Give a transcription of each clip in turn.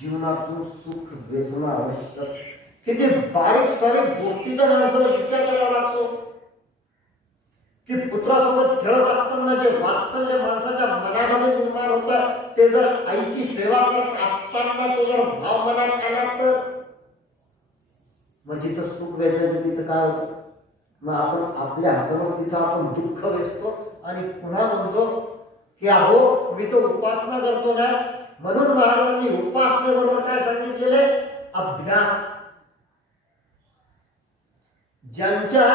जीवनातून सुख वेचणं आवश्यक. किती बारीक सारीक गोष्टीचा माणसाला विचार करावा लागतो की पुत्रासोबत खेळत असताना जे वात्सल्य माणसाच्या मनामध्ये निर्माण होतं ते जर आईची सेवा करत असताना तो जर भाव मनात आला तर मग जिथं सुख वेचायचं तिथं काय होतं. मग आपण आपल्या हातावर तिथं आपण दुःख वेचतो आणि पुन्हा म्हणतो की अहो मी तो उपासना करतो ना. म्हणून महाराजांनी उपासनेबरोबर काय सांगितलेले, अभ्यास. ज्यांच्या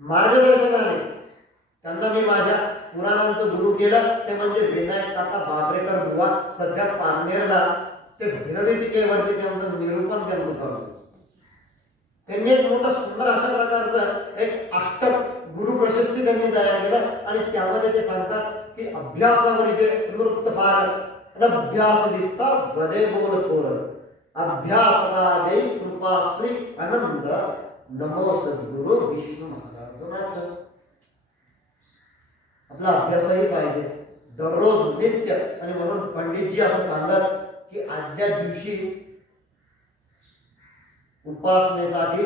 मार्गदर्शनाने त्यांना मी माझ्या पुराणांचं गुरु केलं ते म्हणजे विनायक काका बाबरेकर बुवा, सध्या पारनेरला ते भैरवी टीकेवरती त्यांचं निरूपण त्यांचं चालू. त्यांनी एक मोठं सुंदर अशा प्रकारचं एक अष्टक गुरु प्रशस्ती त्यांनी तयार केलं आणि त्यामध्ये ते सांगतात की अभ्यासावर जे नृत्य फार अभ्यास दिसता बदे बोल थोर अभ्यास दे कृपा श्री आनंद नमो सद्गुरु विष्णू महाराजांचं. आपला अभ्यासही पाहिजे दररोज नित्य. आणि म्हणून पंडितजी असं सांगतात की आजच्या दिवशी उपासनेसाठी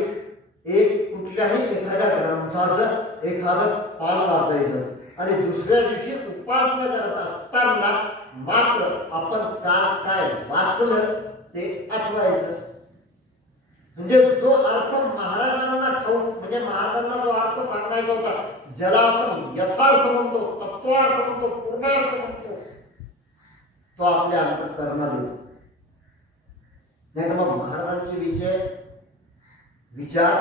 एक कुठल्याही एखाद्या ग्रंथाचं एखादं पान वाचायचं आणि दुसऱ्या दिवशी उपासना करत असताना मात्र आपण काय वाचलं ते आठवायचं. म्हणजे जो अर्थ महाराजांना ठाऊक, म्हणजे महाराजांना जो अर्थ सांगायचा होता, ज्याला आपण यथार्थ म्हणतो, तत्वार्थ म्हणतो, पूर्णार्थ म्हणतो, तो आपल्या अंतःकरणात येतो. नाही तर मग महाराजांचे विचार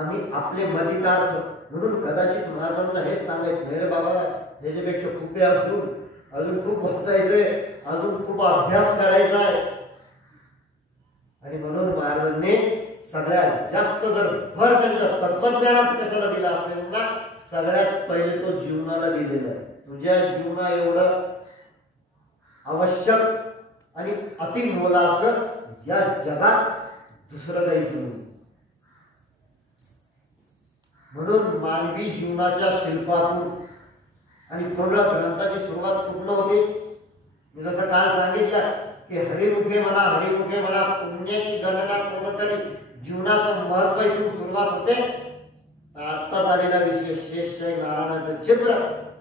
आम्ही आपले मतितार्थ म्हणून कदाचित महाराजांना हेच सांगायचं, नाही रे बाबा ह्याच्यापेक्षा खूप अजून खूप वाचायचंय, अजून खूप अभ्यास करायचा आहे. आणि म्हणून महाराजांनी सगळ्यात जास्त जर भर त्यांच्या तत्वज्ञानात कशाला दिला असेल ना, सगळ्यात पहिले तो जीवनाला दिलेला आहे. तुझ्या जीवना एवढं आवश्यक आणि अतिमोलाचं या जगात दुसरं काहीच नाही. म्हणून मानवी जीवनाच्या शिल्पातून आणि थोड्या ग्रंथाची सुरुवात कुठून होती. मी जसं काल सांगितलं की हरिमुखे म्हणा पुण्याची गणना पूर्ण करी जीवनाचं महत्व इथून सुरुवात होते. आत्ताच आलेला विषय शेषशाही नारायणाचं चित्र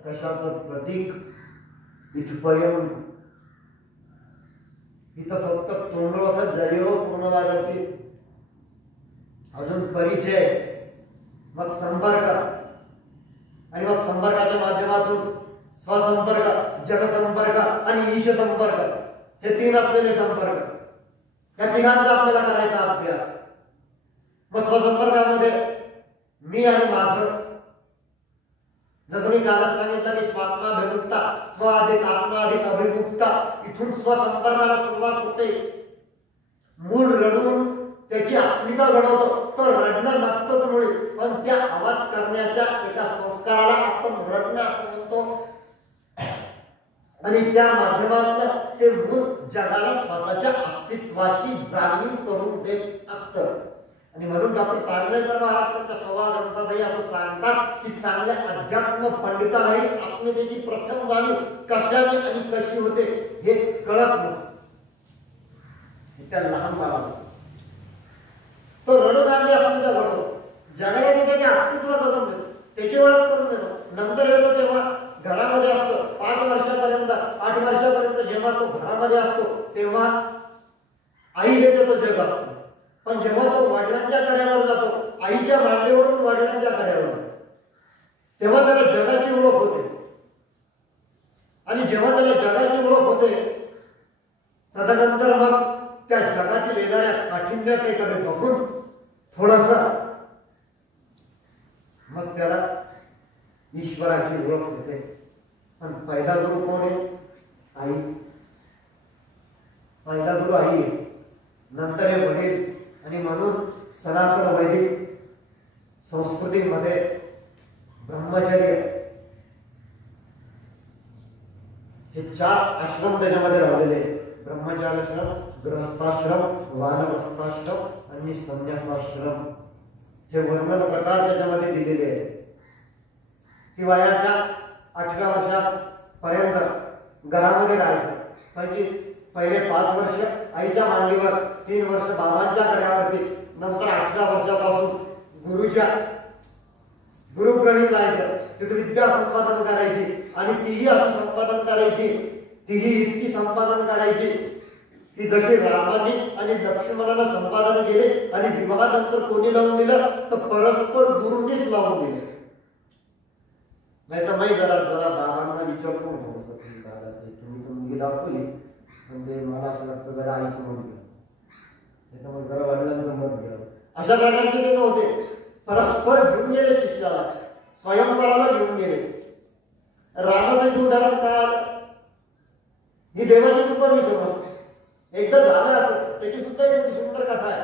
कशाचं प्रतीक इथपर्यंत. इथं फक्त तोंडवखत झाली हो पूर्णवादाची. अजून परिचय, मग संपर्क आणि मग संपर्काच्या माध्यमातून स्वसंपर्क, जगसंपर्क आणि ईश संपर्क, हे तीन असलेले संपर्क. या तिघांचा आपल्याला करायचा अभ्यास. मग स्वसंपर्कामध्ये मी आणि माझं, जसं मी कालच सांगितलं की स्वात्माभिमुक्ता, स्व अधिक आत्मा अधिक अभिमुक्ता, इथून स्वसंपर्काला सुरुवात होते. मूळ रडून त्याची अस्मिता घडवतो, तर रडणं नसतंच मुळे, पण त्या आवाज करण्याच्या एका संस्काराला आपण रडणं असं म्हणतो. आणि त्या माध्यमातून ते मूळ जगाला स्वतःच्या अस्तित्वाची जाणीव करून देत असतं. आणि म्हणून डॉक्टर पारनेकर महाराज त्यांच्या 16 ग्रंथातही असं सांगतात की चांगल्या अध्यात्म पंडितालाही अस्मितेची प्रथम जाणीव कशाने आणि कशी होते हे कळत नसतं. त्या लहान बाळाला तो रडून आणली अस्मिता घडवतो, जगाला तो त्याचे अस्तित्व करून देतो, त्याची ओळख करून देतो. नंतर येतो तेव्हा घरामध्ये असतो 5 वर्षापर्यंत 8 वर्षापर्यंत जेव्हा तो घरामध्ये असतो तेव्हा आई हे त्याचं जग असतं. पण जेव्हा तो वडिलांच्या कड्यावर जातो, आईच्या मांडीवरून वडिलांच्या कड्यावर, तेव्हा त्याला जगाची ओळख होते. आणि जेव्हा त्याला जगाची ओळख होते तदनंतर मग त्या जगातील येणाऱ्या काठिन्यतेकडे बघून थोडासा मग त्याला ईश्वराची ओळख होते. पण पहिला गुरु कोण आहे? आई. पहिला गुरु आई आहे, नंतर हे वडील. आणि म्हणून सनातन वैदिक संस्कृतीमध्ये ब्रह्मचर्य हे 4 आश्रम त्याच्यामध्ये राहिलेले. ब्रह्मचार्याश्रम, गृहस्थाश्रम, वानप्रस्थाश्रम आणि संन्यासाश्रम हे वर्णन प्रकार त्याच्यामध्ये दिलेले आहेत. की वयाच्या 18 वर्षापर्यंत घरामध्ये राहायचं, म्हणजे पहिले 5 वर्ष आईच्या मांडीवर, 3 वर्ष बाबांच्या कड्यावरती, नंतर 8व्या वर्षापासून गुरुच्या गुरुग्रही जायचं, तिथे विद्या संपादन करायची आणि तीही असं संपादन करायची, तीही इतकी संपादन करायची की जसे रामाने आणि लक्ष्मणाला संपादन केले आणि विवाहानंतर कोणी लावून दिलं तर परस्पर गुरूंनीच लावून दिले. नाही तर मी जरा बाबांना विचारतो म्हणतो तुम्ही तर मुलगी दाखवली पण ते मला असं वाटतं जरा आईचं मत घ्या, नाही तर मग जरा वडिलांचं मत घ्या. अशा प्रकारचे ते नव्हते, परस्पर घेऊन गेले शिष्याला, स्वयंवराला घेऊन गेले. रामाचं उदाहरण काय आलं, ही देवाची कृपा मी समजतो. एकदा झालं असं, त्याची सुद्धा एक सुंदर कथा आहे.